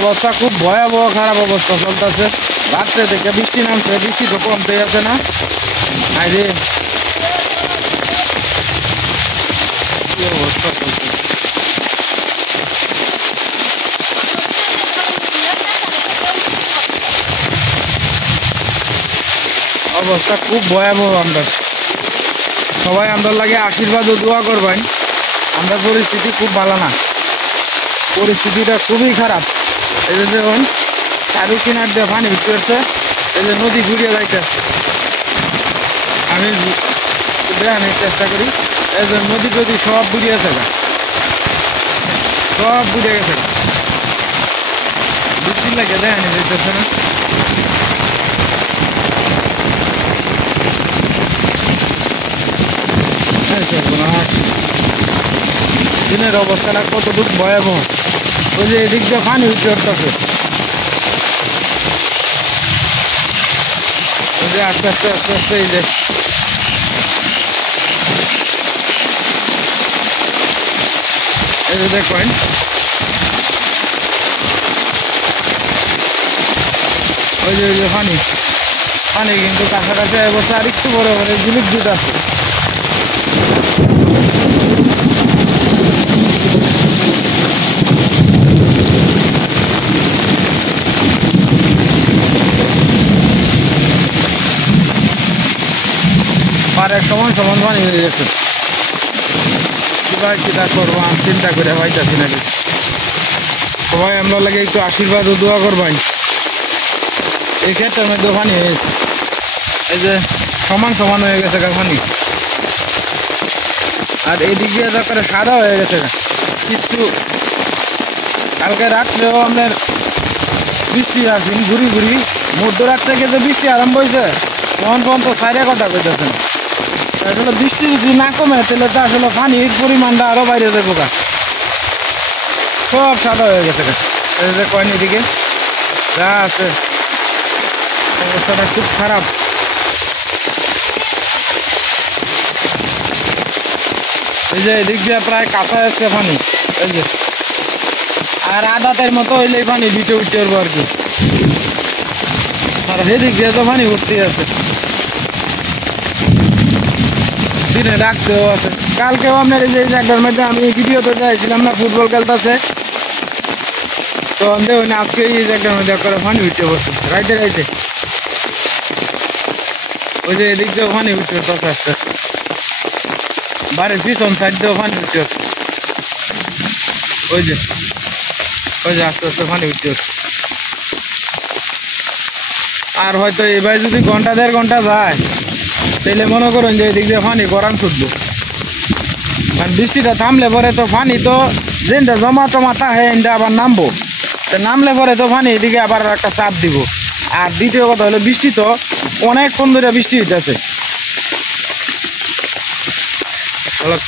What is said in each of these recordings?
অবস্থা খুব ভয়াবহ খারাপ অবস্থা চলতেছে। রাত্রে থেকে বৃষ্টি নামছে, বৃষ্টি তো কমতেই আছে না। আরে কি অবস্থা চলতেছে, অবস্থা খুব ভয়াবহ। আমরা সবাই আমরা লাগে আশীর্বাদ ও দোয়া করবেন। আমরা পরিস্থিতি খুব ভালো না, পরিস্থিতিটা খুবই খারাপ। এই যে দেখুন শাহরুখ কিনার দিয়ে পানি উঠতেছে, এই যে নদী ঘুরিয়ে যাইতেছে। আমি দেখানোর চেষ্টা করি, এই যে নদী টদী সব বুড়িয়েছে, সব বুঝে গেছে। বৃষ্টি লাগে দেখানি যাইতেছে না। দিনের অবস্থাটা কতটুকু ভয়াবহ। ওই যে এদিক দিয়ে পানি উঠে উঠতেছে, ওই যে আস্তে আস্তে আস্তে আস্তে এই যে দেখেন ওই যে পানি পানি কিন্তু কাছাকাছি বসে আর একটু বড় বড় ঝিলিক দুধ আছে। পাড়ের সমান সমান পানি হয়ে গেছে। কিবা কিতা করবো আমি চিন্তা করে পাইতেছি না কিছু। সবাই আমরা লাগে একটু আশীর্বাদ ও দোয়া করবেন। এই ক্ষেত্রের মধ্যে পানি হয়ে গেছে, এই যে সমান সমান হয়ে গেছে পানি। আর এদিক দিয়ে যা করে সাদা হয়ে গেছে কিচ্ছু। কালকে রাত্রেও আপনার বৃষ্টি আসেন ঘুরি ঘুরি, মধ্যরাত থেকে যে বৃষ্টি আরম্ভ হয়েছে তখন পর্যন্ত সাইডে কথা কইতেছে না। আসলে বৃষ্টি যদি না কমে তাহলে তো আসলে পানির পরিমাণটা আরো বাইরে যাবো গা, সব সাদা হয়ে গেছে। কয়েন এদিকে যা আছে অবস্থাটা খুব খারাপ। এই যে এদিক দিয়ে প্রায় কাঁচা আসছে পানি, এই যে আর আদাতের মতো হইলেই পানি বিটে উঠতে পারবো আর কি। আর সেদিক দিয়ে তো পানি উঠতেই আছে, দিনে রাখতেও আছে। কালকেও আপনার এই যে এই জায়গাটার মধ্যে আমি ভিডিওতে যাইছিলাম না, ফুটবল খেলতেছে, তো দেখুন আজকে এই জায়গাটার মধ্যে করে পানি উঠতে বসে রাইতে রাইতে। ওই যে এদিক দিয়েও পানি উঠতে পারছে আস্তে আস্তে, বাড়ির পিছন সাইড দিয়েও পানি উঠতে পারছে। ওই যে আস্তে আস্তে পানি উঠতে পারছে। আর হয়তো এবার যদি ঘন্টা দেড় ঘন্টা যায় তাহলে মনে করেন যে এদিক দিয়ে পানি গরম ছুটবো। কারণ বৃষ্টিটা থামলে পরে তো পানি তো যেটা জমা টমা তাহে আবার নামবো, তো নামলে পরে তো পানি এদিকে আবার একটা চাপ দিব। আর দ্বিতীয় কথা হলো বৃষ্টি তো অনেকক্ষণ ধরে বৃষ্টি হইতেছে।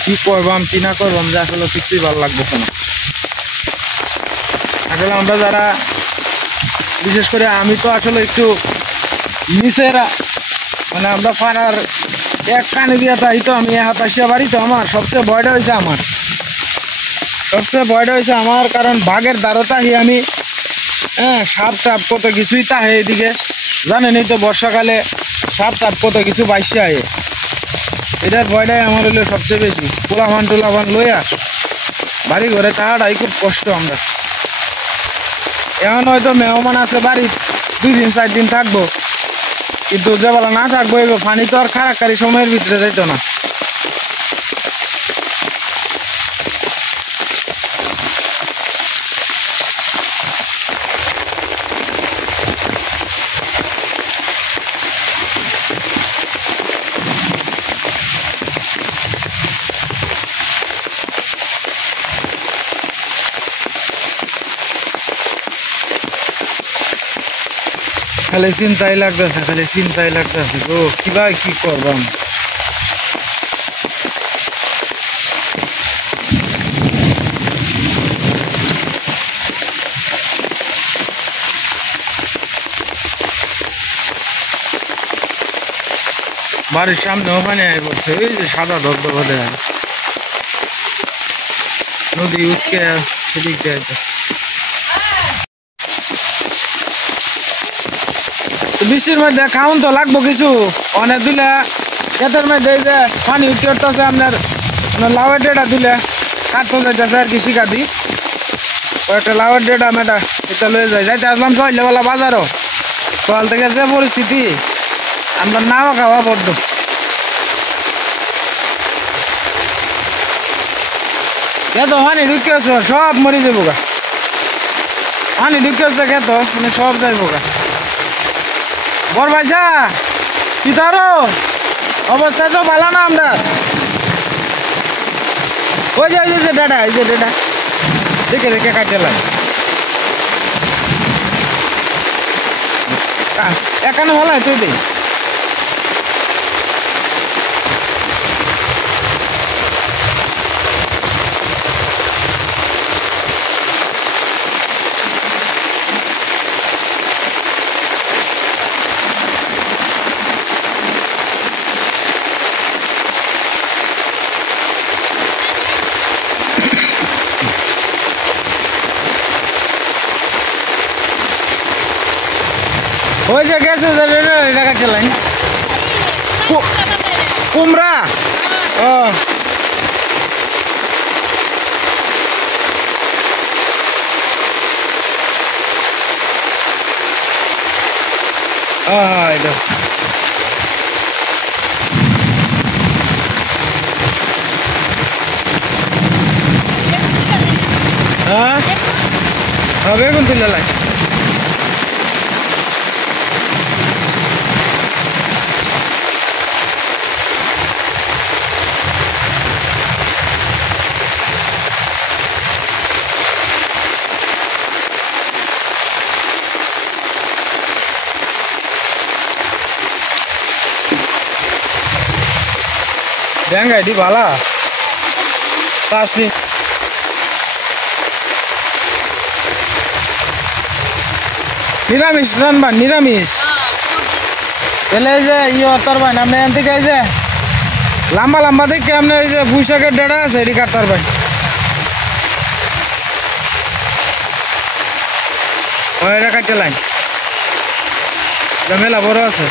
কি করবাম কি না করবাম যে আসলে কিছুই ভালো লাগতেছে না। আসলে আমরা যারা বিশেষ করে আমি তো আসলে একটু নিচের মানে আমরা পাড়ার এক কানে দিয়ে তাই তো আমি হাতাশিয়া বাড়ি, তো আমার সবচেয়ে ভয়টা হয়েছে আমার কারণ বাঘের দ্বারতাহি আমি সাপ টাপ কত কিছুই তাহে এদিকে জানেনই তো, বর্ষাকালে সাপ টাপ কত কিছু বাইশে আয়ে, এটার ভয়টাই আমার হইলো সবচেয়ে বেশি। পোলাভান টোলাভান লইয়া বাড়ি ঘরে তাহাটাই খুব কষ্ট। আমরা এখন হয়তো মেহমান আছে বাড়ি 2 দিন 4 দিন থাকবো, কিন্তু যে বেলা না থাকবো এবার পানি তো আর খারাকারি সময়ের ভিতরে যাইতো না। খালি চিন্তাই লাগতেছে তো কিবা কি করবাম। বাড়ির সামনেও পানি আয় পড়ছে, ওই যে সাদা ধবধবে নদী উচকে সেদিক দিয়ে বৃষ্টির মধ্যে খাউন তো লাগবো কিছু অনেক দিলে ক্ষেতের মধ্যে এই যে পানি উঠতে উঠতেছে আপনার লাউয়ের ডেটা দিলে কাটতে যাইতেছে আর কি শিখা দিই একটা লাউয়ের ডেটা মেটা এটা লয়ে যায় যাইতে আসলাম সহলেবেলা বাজারও সকাল থেকে যে পরিস্থিতি আমরা নাও খাওয়া বদ্ধ এত পানি ঢুকে আছে সব মরে যাবো গা পানি ঢুকে আছে খেত মানে সব যাইবো গা বর ভাইসা কি তারো অবস্থা তো ভালো না আমরা ওই যে ডাটা এই যে ডাটা দেখে দেখে কাটতে লাগে এখানে ভালো হয় তুই দেখ ওই যে গেছে এটা কাটতে লাইন কুমড়া ও এটা হ্যাঁ বেগুন তুলে লাইন ব্যাঙ্গাই দি ভালা চাষনি নিরামিষ রানবা নিরামিষ তাহলে এই যে তোর ভাই আপনি এখান থেকে এই যে লম্বা লম্বা দেখে আপনি এই যে পুঁইশাকের ডেটা আছে এটি কাটতার ভাই এটা কাটতে লাইন মেলা বড় আছে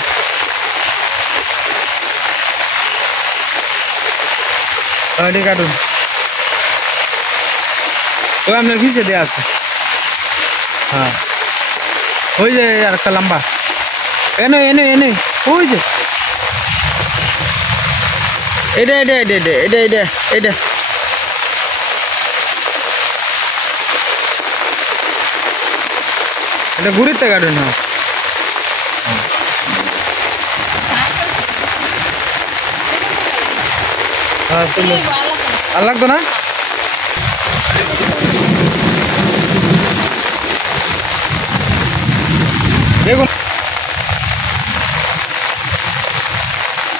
এটি কাটুন ওই আপনার পিছে দেওয়া আছে হ্যাঁ ওই যে আর একটা লম্বা এনে এনে এনে ওই যে এটা এটা এটা এটা এটা এটা এটা এটা ঘুরিতে কাটুন না হ্যাঁ তুলে আর লাগতো না দেখুন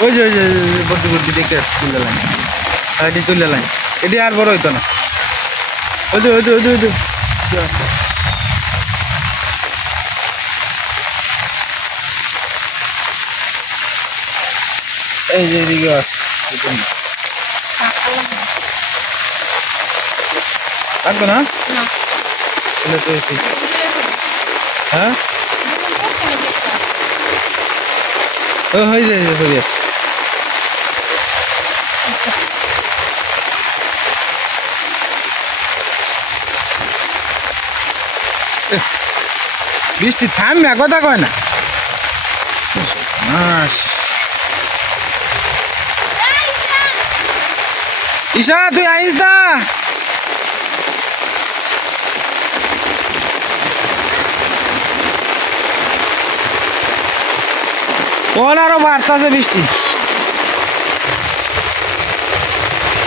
ওই যে বড্ডি বড্ডি দেখে তুলে লাইন এটি তুলে লাইন এটি আর বড় হইতো না ওই তো ওই তো ওই তো ওই তো কি আছে এই যে এদিকে আছে লাগতো না তুলে তো এসি হ্যাঁ ও হয়ে যায় হয়ে গেছে বৃষ্টি থামবে কথা কয় না ঈশা তুই আইস না কোন আরো বাড়তাছে বৃষ্টি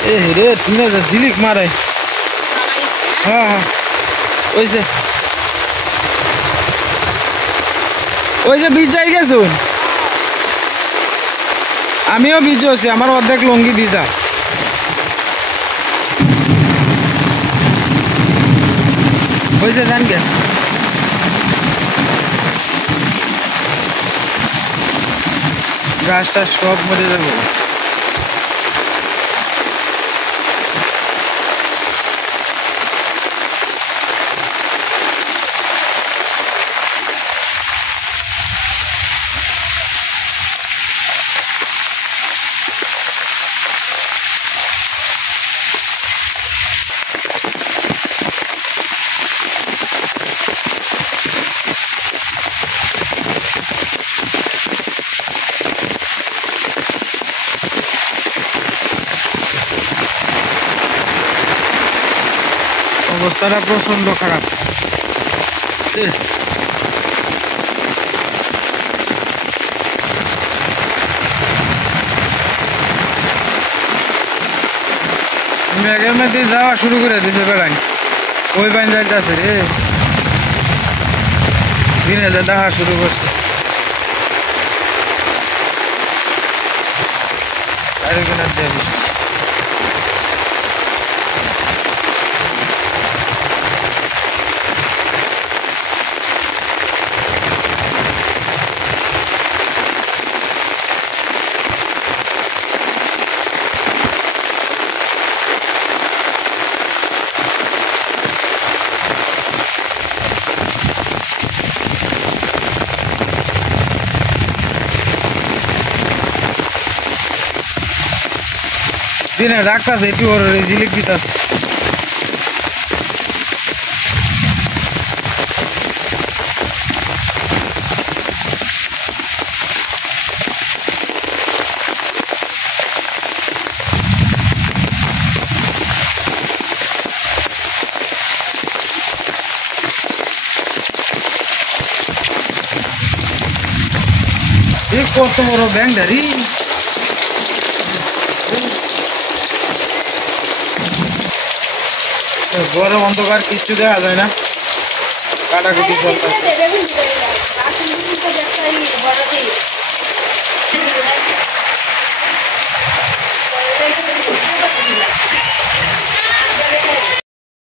এ রে তুমি ঝিলিক মারে হ্যাঁ হ্যাঁ ওই যে ভিজাই গেছুন আমিও ভিজছি আমার অর্ধেক লুঙ্গি ভিজা হয়েছে জানকে গাছটা সব মরে যাবে অবস্থাটা প্রচন্ড খারাপ। মেঘের মধ্যে যাওয়া শুরু করে দিছে বেড়াই, ওই বাইন যাইতেছে রে, দিনে যা ডাহা শুরু করছে। চারিদিনের দিয়ে বৃষ্টি। দিনে ডাকতেছে একটু ওর রিজিলিক দিতেছে। কত বড় ব্যাংডারি, গরম অন্ধকার কিচ্ছু দেখা যায় না, কাটাকুটি চলতেছে।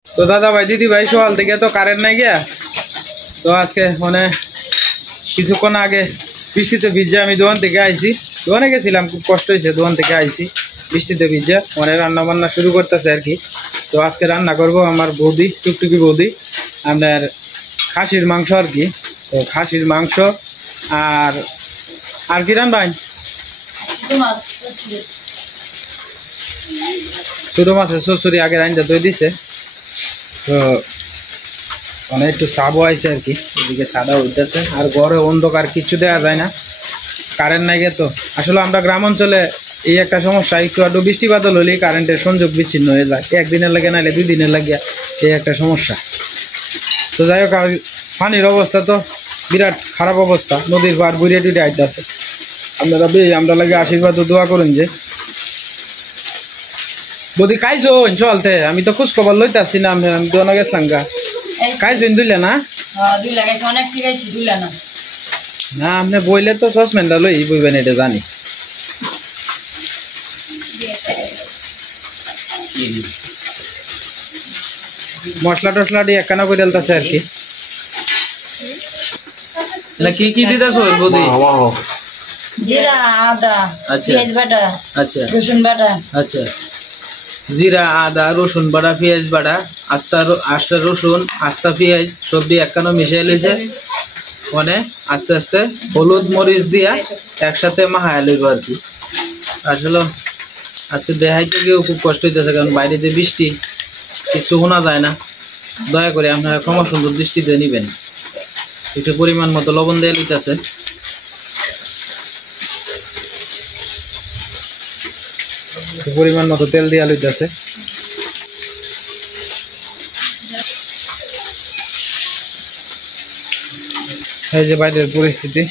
তো দাদা ভাই দিদি ভাই সকাল থেকে তো কারেন্ট নাই গিয়া, তো আজকে মানে কিছুক্ষণ আগে বৃষ্টিতে ভিজে আমি দোকান থেকে আইছি, দোকানে গেছিলাম, খুব কষ্ট হয়েছে, দোকান থেকে আইছি বৃষ্টিতে ভিজে, মানে রান্না বান্না শুরু করতেছে আর কি। তো আজকে রান্না করব আমার বৌদি, টুকটুকি বৌদি, আপনার খাসির মাংস আর কি। তো খাসির মাংস আর কি রান্নাই, ছোটো মাছের চচ্চড়ি আগে রান্না দই দিছে। তো মানে একটু চাবো আইছে আর কি, এদিকে সাদা উঠতেছে, আর ঘরে অন্ধকার কিচ্ছু দেওয়া যায় না, কারেন্ট নাই গে। তো আসলে আমরা গ্রাম অঞ্চলে এই একটা সমস্যা, একটু আধটু বৃষ্টি বাদল হলেই কারেন্টের সংযোগ বিচ্ছিন্ন হয়ে যায়, একদিনের লাগে নাহলে 2 দিনের লাগিয়া, এই একটা সমস্যা। তো যাই হোক, পানির অবস্থা তো বিরাট খারাপ অবস্থা, নদীর পাড় বুড়িয়ে টুড়ে আইতেছে। আপনারা আমরা লাগে আশীর্বাদ ও দোয়া করুন যে বদি খাইছো চলতে, আমি তো খোঁজ খবর লইতে আসছি না, আমি দোকানে গেছিলাম গা, খাইছো দুইলে না? না আপনি বইলে তো সসম্যানটা লই বইবেন, এটা জানি। মশলা টসলা দিয়ে একখানা করে দিতেছে আর কি। কি কি দিতেছ বৌদি? জিরা, আদা, পেঁয়াজ বাটা, আচ্ছা রসুন বাটা, আচ্ছা, জিরা, আদা, রসুন বাটা, পেঁয়াজ বাটা, আস্তা রসুন, আস্তা পেঁয়াজ সব দিয়ে একখানা মিশাই লইছে, মানে আস্তে আস্তে হলুদ মরিচ দিয়া একসাথে মাখায় লইব আর কি। আসলে আজকে দেখাইতে গিয়েও খুব কষ্ট হইতেছে, কারণ বাইরেতে বৃষ্টি, কিছু শোনা যায় না। দয়া করে আপনারা ক্ষমা সুন্দর দৃষ্টিতে নিবেন। একটু পরিমাণ মতো লবণ দেওয়া লইতেছে, পরিমাণ মতো তেল দেওয়া লইতেছে। এই যে বাইরের পরিস্থিতি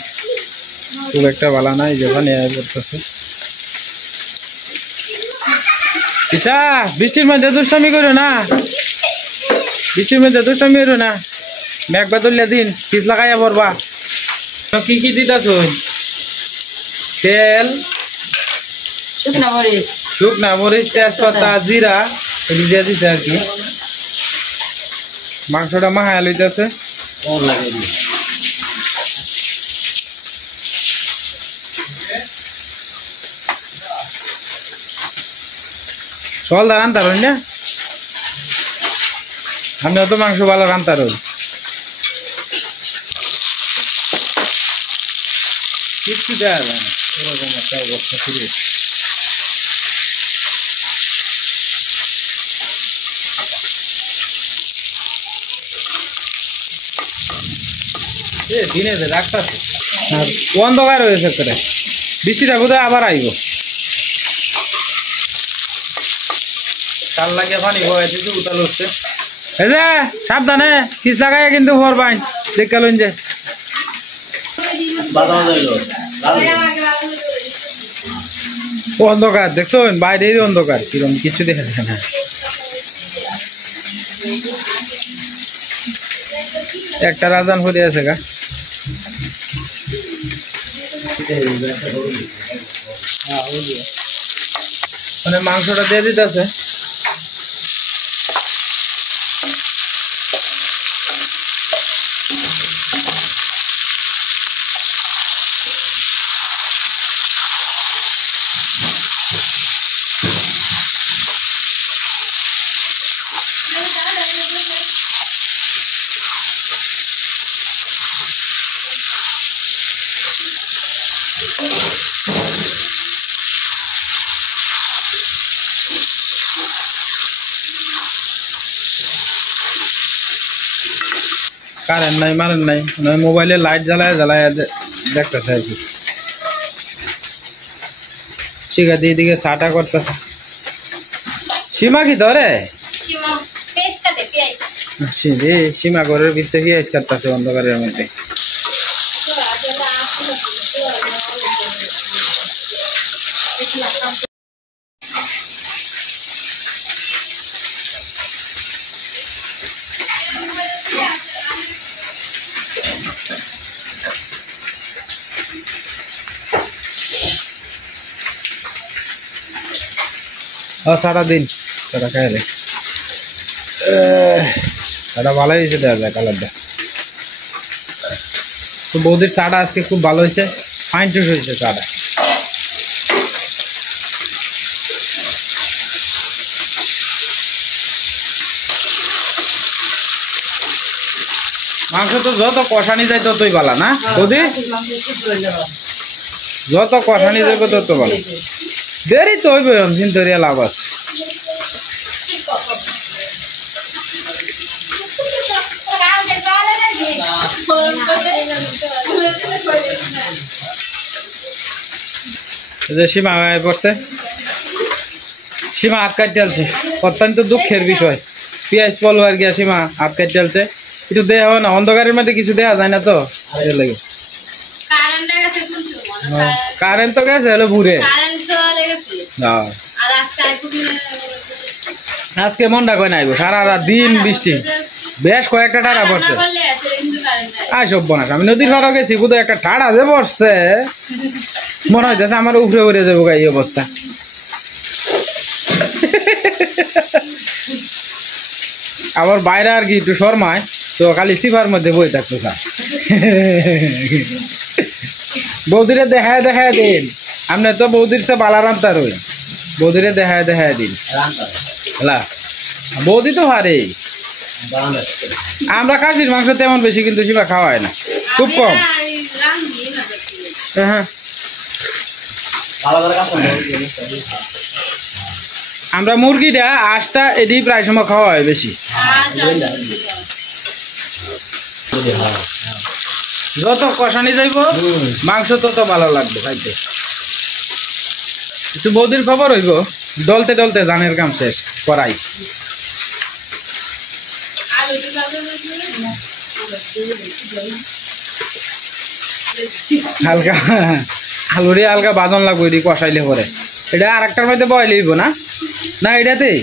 খুব একটা ভালো না, এই যে পানি পড়তেছে। ঈশা, বৃষ্টির মধ্যে দুষ্টামি করো না, বৃষ্টির মধ্যে দুষ্টামি করো না, মেঘ বাদলিয়া দিন পিছ লাগাইয়া পড়বা। কি কি দিতাছ? তেল, শুকনা মরিচ, তেজপাতা, জিরা এটি দিয়ে দিছে আর কি। মাংসটা মাহায়া লইতেছে, সকাল রান্তার হই না, আমিও তো মাংস ভালো রান্তার হই। কিচ্ছু দেওয়া যায় না, এরকম একটা অবস্থা শুরু হয়েছে। দিনে রাখতেছে আর অন্ধকার হয়েছে, বৃষ্টিটা বোধহয় আবার আইব। কাল লাগে পানি বয়ে দিতে উতাল হচ্ছে, এই যে সাবধানে কিস লাগায় কিন্তু ফোর বাইন দেখে লইন যে অন্ধকার দেখছো বাইরে অন্ধকার কিরম কিছু দেখা যায় না একটা রাজান হয়ে আছে গা মানে মাংসটা দিয়ে দিতে আছে কারেন্ট নাই মারেন নাই মোবাইলে লাইট জ্বালায় জ্বালায় দেখতেছে আর কি শিখা দিয়ে দিকে চাটা করতেছে সীমা কি ধরে সীমা ঘরের ভিতরে পেঁয়াজ কাটতেছে অন্ধকারের মধ্যে সারাদিন সারা খাইলে সারা ভালো হয়েছে দেওয়া যায় কালারটা তো বৌদির চাটা আজকে খুব ভালো হয়েছে ফাইন টুস হয়েছে চাটা মাংস তো যত কষানি যায় ততই ভালো না বৌদি যত কষানি যাবে তত ভালো দেরি তো হইবে চিন্তরিয়া লাভ আছে সীমা পড়ছে সীমা হাত কাটতে চলছে অত্যন্ত দুঃখের বিষয় পেঁয়াজ পলবার গিয়া সীমা হাত কাটতে চলছে একটু দেওয়া না অন্ধকারের মধ্যে কিছু দেওয়া যায় না তো লাগে কারেন্ট তো গেছে হলো ভুরে আজকে মনটা কই নাইব সারা দিন বৃষ্টি বেশ কয়েকটা টাড়া পড়ছে আয় সব বনাস আমি নদীর পাড়ও গেছি বুধ একটা ঠাড়া যে পড়ছে মনে হইতেছে আমার উপরে উড়ে যাবো এই অবস্থা আবার বাইরে আর কি একটু শর্মায় তো খালি সিফার মধ্যে বই থাকতো স্যার বৌদিরে দেখায় দেখায় দিন আপনি তো বৌদির সে বালা রান্তার হই বৌদিরে দেখায় দেখায় দিন হ্যাঁ বৌদি তো হারে আমরা খাসির মাংস তেমন বেশি কিন্তু সীমা খাওয়া হয় না খুব কম হ্যাঁ আমরা মুরগিটা আঁশটা এটি প্রায় সময় খাওয়া হয় বেশি যত কষানি যাইব মাংস তত ভালো লাগবে খাইতে একটু বৌদির খবর হইব ডলতে ডলতে জানের কাম শেষ করাই হালকা আলুরে হালকা বাজন লাগবে এটি কষাইলে পরে এটা আর একটার মধ্যে বয়েল হইব না না এটাতেই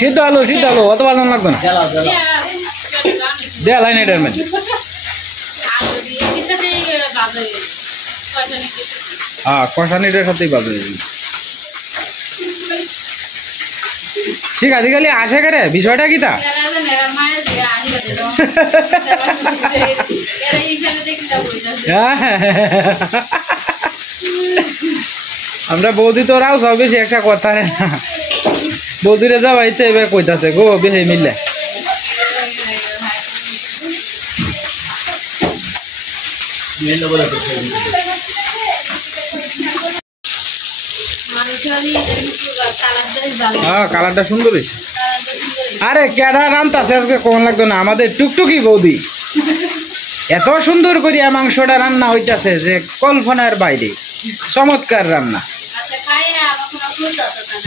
সিদ্ধ আলু অত বাজন লাগবে না দেয়া লাইন এটার মধ্যে হ্যাঁ কষানিটার সাথেই বাজে ঠিক আদিকালি আসে করে বিষয়টা কি তা আমরা বৌদি তো রাও সব বেশি একটা কথা না বৌদিরে যাওয়া ইচ্ছে এবার কইতাছে গো বেশি মিললে হ্যাঁ কালারটা সুন্দর হয়েছে আরে কেডা রান্তাছে আজকে কোন লাগতো না আমাদের টুকটুকি বৌদি এত সুন্দর করিয়া মাংসটা রান্না হইতাছে যে কল্পনার বাইরে, চমৎকার রান্না।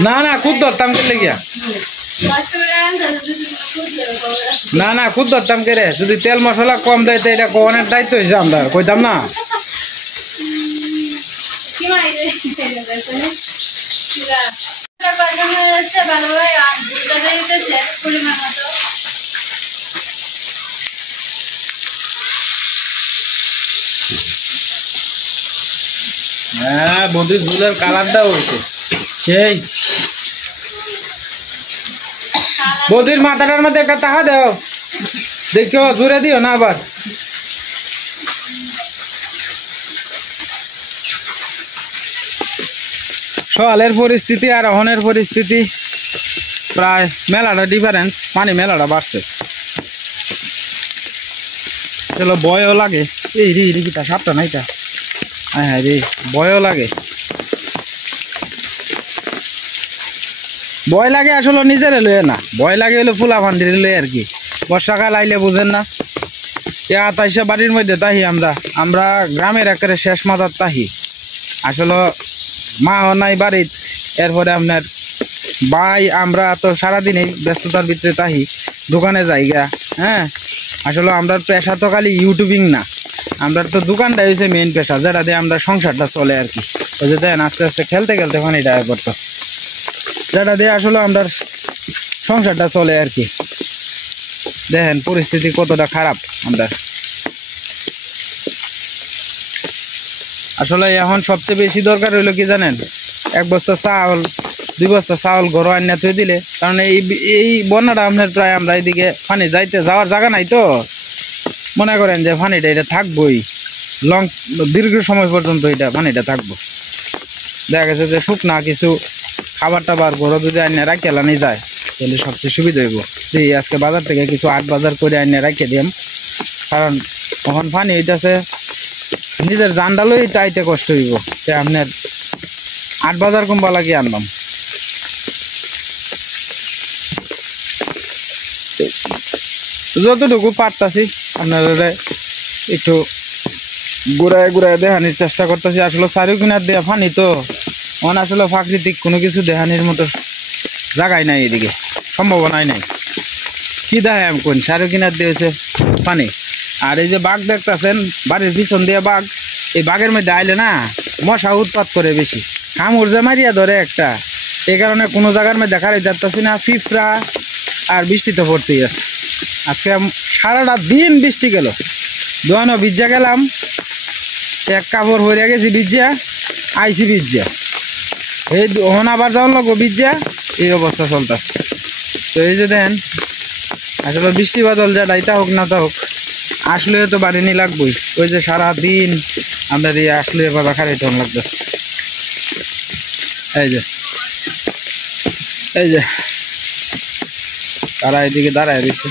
না না খুদ ধরতাম কে গিয়া, না না খুদ ধরতাম কে রে, যদি তেল মশলা কম দেয় তো এটা কোনের দায়িত্ব হয়েছে আমরা, কইতাম না। হ্যাঁ বন্ধু ঝুলের কালারটাও হয়েছে সেই। বৌদির মাথাটার মধ্যে একটা তাহা দেও, দেখিও জুড়ে দিও না আবার। সকালের পরিস্থিতি আর অহনের পরিস্থিতি প্রায় মেলাটা ডিফারেন্স, পানি মেলাটা বাড়ছে। চলো ভয়ও লাগে, এই রে রে কিটা সাপটা নাইটা, হ্যাঁ হ্যাঁ রে ভয়ও লাগে। ভয় লাগে আসলে নিজের লয়ে না, ভয় লাগে হলো ফুলা ফান্ডির লয়ে আর কি। বর্ষাকাল আইলে বুঝেন না, এ 28 বাড়ির মধ্যে তাহি আমরা গ্রামের একেবারে শেষ মাথার তাহি। আসলে মাও নাই বাড়িত, এরপরে আপনার ভাই আমরা তো সারাদিনই ব্যস্ততার ভিতরে তাহি, দোকানে যাইগা। হ্যাঁ আসলে আমরা পেশা তো খালি ইউটিউবিং না, আমরা তো দোকানটাই হয়েছে মেইন পেশা, যেটা দিয়ে আমরা সংসারটা চলে আর কি। ওই যে দেখেন আস্তে আস্তে খেলতে খেলতে পানিটা পড়তেছে, যেটা দিয়ে আসলে আমরা সংসারটা চলে আর কি। দেখেন পরিস্থিতি কতটা খারাপ আমরা। আসলে এখন সবচেয়ে বেশি দরকার হইলো কি জানেন, 1 বস্তা চাউল 2 বস্তা চাউল ঘর আনিয়া থুয়ে দিলে, কারণ এই বন্যাটা আপনার প্রায় আমরা এইদিকে পানি যাওয়ার জায়গা নাই তো, মনে করেন যে পানিটা এটা থাকবোই দীর্ঘ সময় পর্যন্ত, এটা পানিটা থাকবো। দেখা গেছে যে শুকনা কিছু খাবার টাবার ঘরে যদি আনিয়া রাখি এলানি যায় তাহলে সবচেয়ে সুবিধা হইব। আজকে বাজার থেকে কিছু আট বাজার করে আনিয়া রাখিয়ে দিম, কারণ তখন পানি হইতেছে নিজের জানডালই তাইতে কষ্ট হইব, আপনার 8 বাজার কমবা লাগিয়ে আনলাম। যতটুকু পারতাছি আপনারা একটু ঘুরায় ঘুরায় দেখানির চেষ্টা করতেছি। আসলে চারিও কিনার দেয়া পানি তো, মানে আসলে প্রাকৃতিক কোনো কিছু দেখানির মতো জায়গায় নাই, এদিকে সম্ভাবনাই নাই। কি দেখায় আমি কোন চারিও কিনার দিয়েছে পানি। আর এই যে বাঘ দেখতেছেন বাড়ির পিছন দিয়ে বাঘ, এই বাঘের মধ্যে আইলে না মশা উৎপাত করে বেশি, কামড় যে মারিয়া ধরে একটা, এই কারণে কোনো জায়গার মধ্যে দেখাই যাচ্ছি না। পিঁপড়া আর বৃষ্টিতে পড়তেই আছে, আজকে সারাটা দিন বৃষ্টি গেল। দোয়ানো ভিজা গেলাম, এক কাপড় হয়ে গেছি ভিজা, আইসি ভিজা, এই ওখানে আবার যাওয়ার লাগবো ভিজা, এই অবস্থা চলতেছে। তো এই যে দেন আসলে বৃষ্টি বাদল যেটাই তা হোক না তা হোক, আসলে তো বাড়িনি লাগবই। ওই যে সারাদিন আপনার এই আসলে এবার খারাই তখন লাগতেছে। এই যে তারা এদিকে দাঁড়ায় দিচ্ছে,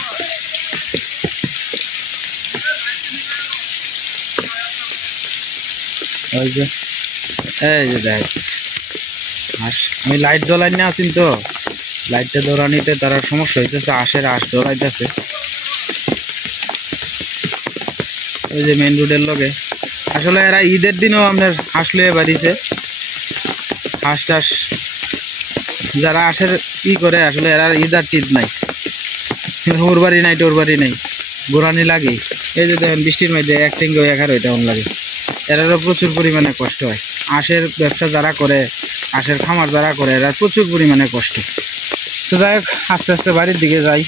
ওই যে এই যে দেখ আমি লাইট জ্বলাই না আসিন তো, লাইটটা দৌড়ানিতে তারা সমস্যা হইতেছে, আশের আশ দৌড়াইতেছে। ওই যে মেন রোডের লগে আসলে এরা ঈদের দিনও আপনার আসলে বাড়িছে হাঁস টাস যারা আশের ই করে, আসলে এরা ঈদ আর টিদ নাই, ওর বাড়ি নাই তোর বাড়ি নাই, গোড়ানি লাগে। এই যে দেখেন বৃষ্টির মধ্যে এক টেঙ্গে 11 তেমন লাগে, এরারও প্রচুর পরিমাণে কষ্ট হয়। আঁশের ব্যবসা যারা করে, আঁশের খামার যারা করে, এরা প্রচুর পরিমাণে কষ্ট। তো যাই হোক আস্তে আস্তে বাড়ির দিকে যাই,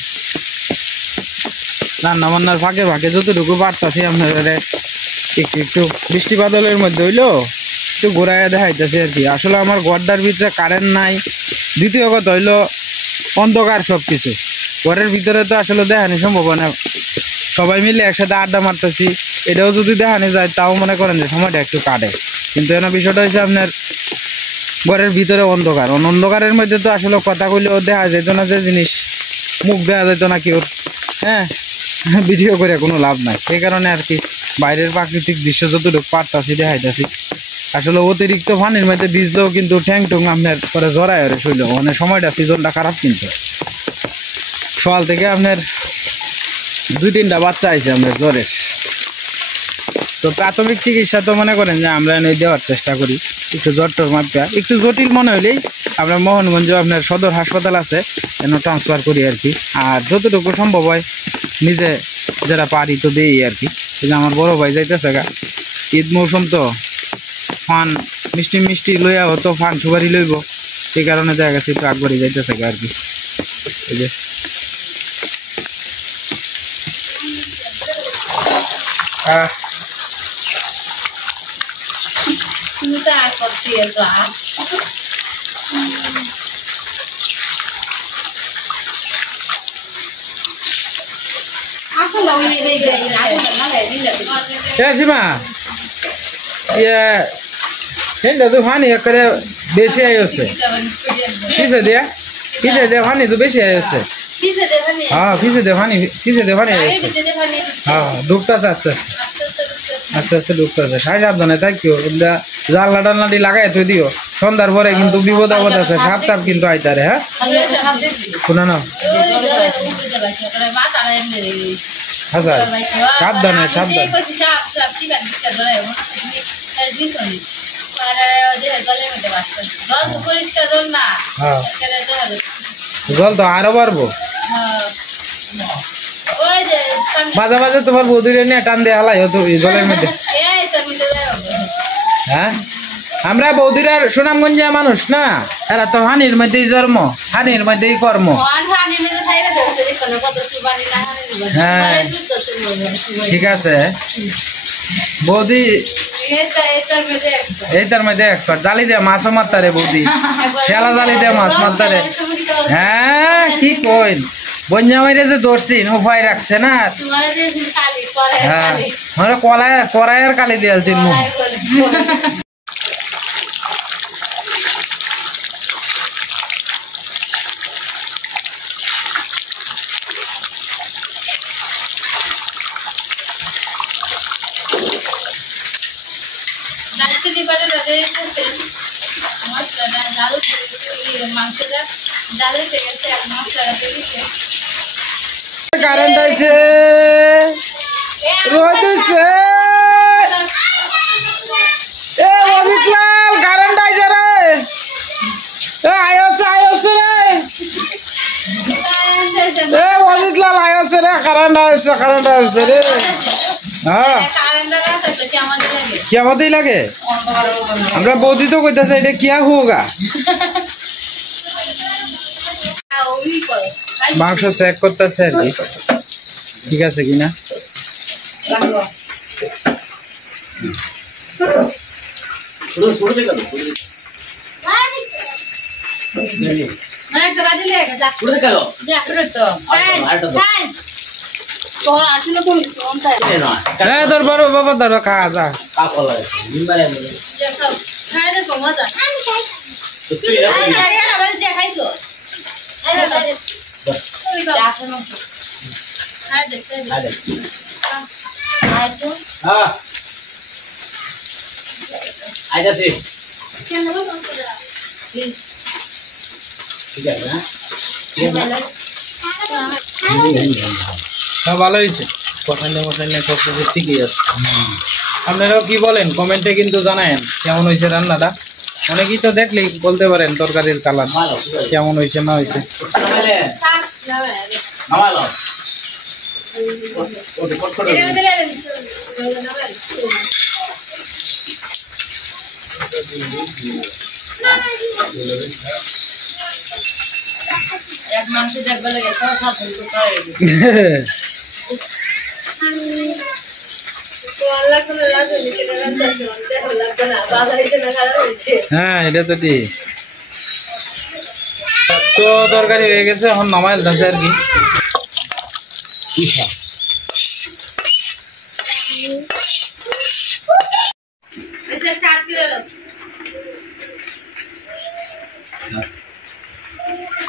রান্না বান্নার ফাঁকে ফাঁকে যতটুকু পারতাছি আপনারা একটু একটু বৃষ্টি বাদলের মধ্যে হইলো একটু ঘোরাইয়া দেখাইতেছি আর কি। আসলে আমার ঘরটার ভিতরে কারেন্ট নাই, দ্বিতীয় কথা হইলো অন্ধকার সব কিছু, ঘরের ভিতরে তো আসলে দেখানি সম্ভব না। সবাই মিলে একসাথে আড্ডা মারতেছি, এটাও যদি দেখানি যায় তাও মনে করেন যে সময়টা একটু কাটে, কিন্তু এখানে বিষয়টা হচ্ছে আপনার ঘরের ভিতরে অন্ধকার, অন্ধকারের মধ্যে তো আসলে কথা কইলেও দেখা যেত না, যে জিনিস মুখ দেখা যেত না কেউ, হ্যাঁ ভিডিও করে কোনো লাভ নাই। এই কারণে আর কি বাইরের প্রাকৃতিক দৃশ্য যতটুকু পারতাছি দেখাইতেছি। আসলে অতিরিক্ত পানির মধ্যে ভিজলেও কিন্তু ঠ্যাং টুং আপনার পরে জড়ায় হরে শৈল, মানে সময়টা সিজনটা খারাপ, কিন্তু সকাল থেকে আপনার 2-3টা বাচ্চা আইছে আপনার জ্বরের, তো প্রাথমিক চিকিৎসা তো মনে করেন যে আমরা এনে দেওয়ার চেষ্টা করি একটু জ্বর মাপিয়া, একটু জটিল মনে হলেই আপনার মোহনগঞ্জ আপনার সদর হাসপাতাল আছে এনে ট্রান্সফার করি আর কি। আর যতটুকু সম্ভব হয় নিজে যারা পারি তো দিই আর কি। এই যে আমার বড় ভাই যাইতেছে গা, ঈদ মৌসুম তো ফান মিষ্টি মিষ্টি লইয়া হতো, ফান সুপারি লইব, সেই কারণে দেখা গেছে একটু আগবাড়ি যাইতেছে গা আর কি। এই যে সীমা ইয়ে তো ফানি করে বেশি আইছে কিসে দিয়া ফানি তো বেশি আইছে। হ্যাঁ পিছে দে ফানি আইছে। হ্যাঁ ডুবতেছে আস্তে আস্তে ডুবতেছে। সাবধানে থাকিও, জানলা টাল্লাটি লাগাই তুই দিও, সন্ধ্যার পরে কিন্তু বিপদ আপদ আছে, সাপ টাপ কিন্তু আইতারে। হ্যাঁ শোনা না আচ্ছা সাবধানে জল তো আরো বাড়বো। মাঝে মাঝে তোমার বৌদিরে নিয়ে টান দিয়ে হালাই হতো জলের মধ্যে। হ্যাঁ আমরা বৌদিরার সুনামগঞ্জের মানুষ না, এরা তো হানির মধ্যেই জন্ম, হানির মধ্যেই কর্ম। হ্যাঁ ঠিক আছে বৌদি এইটার মধ্যে এক্সপার্ট। জালি দিয়ে মাছও মারতারে বৌদি, খেলা জালি দিয়ে মাছ মারতারে। হ্যাঁ কি কইন বন্যা মাইরে যে ধরছি উপায় রাখছে না। হ্যাঁ মানে কড়াইয়ের কালি দিয়েছি মুখ। কারেন্ট আইছে রোদ হইছে, এ অজিত লাল কারেন্ট আইছে রে, এ আয়ছে রে, এ অজিত লাল আয়ছে রে, কারেন্ট আইছে রে। হ্যাঁ কিয়ামতই লাগে। আমরা বৌদি তো কইতাছে এটা কিয়া হোগা। মাংস চেক করতেছে আর কি ঠিক আছে কিনা। তোর বড় বাবা ধরো খা যা। ভালো হয়েছে, পছন্দ সব কিছু ঠিকই আছে। আপনারাও কি বলেন কমেন্টে কিন্তু জানায়েন কেমন হয়েছে রান্নাটা। অনেকেই তো দেখলেই বলতে পারেন তরকারির কালার কেমন হয়েছে না হয়েছে। হ্যাঁ এটা তো ঠিক। তো তরকারি হয়ে গেছে, এখন নামাইল আছে আর কি।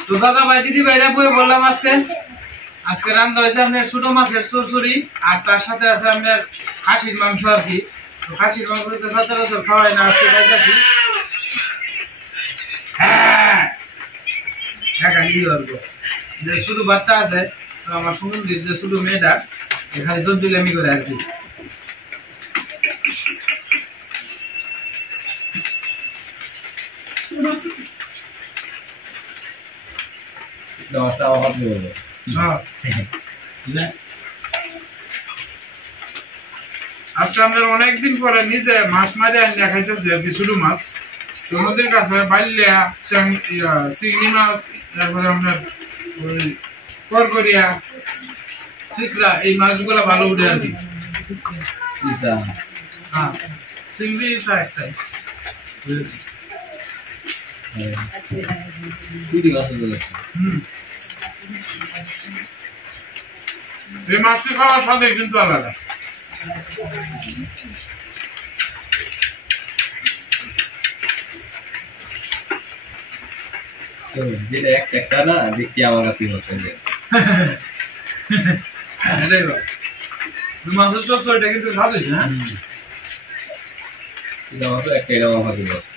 তো দাদা ভাই দিদি ভাইরা বই বললাম আজকে রান্না হয়েছে আপনার ছোট মাছের চচ্চড়ি, আর তার সাথে আছে আপনার খাসির মাংস আর কি। তো খাসির মাংস তো সচরাচর খাওয়াই না, আজকে খাইতেছি। যে শুধু বাচ্চা আছে, তো আমার সুগন্ধির যে শুধু মেয়েটা এখানে চঞ্চুলামি করে আর কি। দশটা অভাব দেবো। আজকে আমরা অনেকদিন পরে নিজে মাছ মারে আনিয়া খাইতেছি আর কি, ছোট মাছ। তো নদীর কাছে বাইলিয়া, চিংড়ি মাছ, তারপরে আপনার ওই করকরিয়া, চিকড়া, এই মাছগুলো ভালো উঠে আর কি। হ্যাঁ, চিংড়ি ইসা একটাই। এই মাছটি খাওয়ার সাথে কিন্তু আলাদা। যেটা একটা না দেখতে আমার কাছে হচ্ছে এটাই বা মাছের সত্য, এটা কিন্তু স্বাদ হয়েছে। হ্যাঁ, আমার তো একটা এরকম আমার কাছে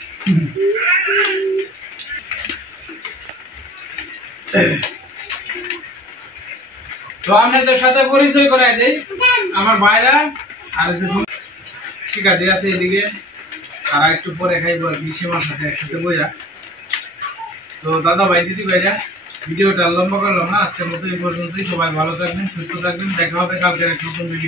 তো আপনাদের সাথে পরিচয় করাই দেই, আমার ভাইরা আর শিকারি আছে এদিকে, তারা একটু পরে খাইব আর কি সীমার সাথে একসাথে বইয়া। তো দাদা ভাই, দিদি ভাইরা, ভিডিওটা লম্বা করলাম না, আজকের মতো এই পর্যন্তই। সবাই ভালো থাকবেন, সুস্থ থাকবেন, দেখা হবে কালকের একটা নতুন ভিডিও।